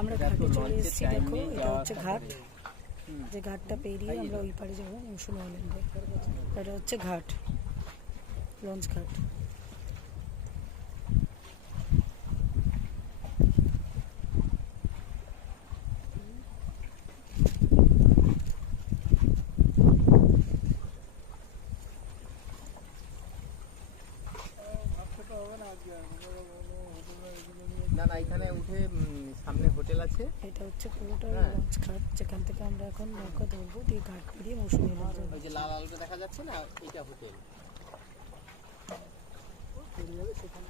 আমরা ঘাটে চলে এসেছি, দেখো এটা হচ্ছে ঘাট। যে ঘাটটা পেরিয়ে আমরা ওই পারে যাবো মৌসুমী আইল্যান্ডে। এটা হচ্ছে ঘাট, লঞ্চ ঘাট। না না, এখানে উঠে সামনে হোটেল আছে। এটা হচ্ছে পুরোটা লঞ্চ ঘাট, যেখান থেকে আমরা এখন নৌকা ধরবো, দিয়ে ঘাট পেরিয়ে মৌসুমী আইল্যান্ড যাবো। ওই যে লাল আলোটা দেখা যাচ্ছে না, এইটা হোটেল। সেখানে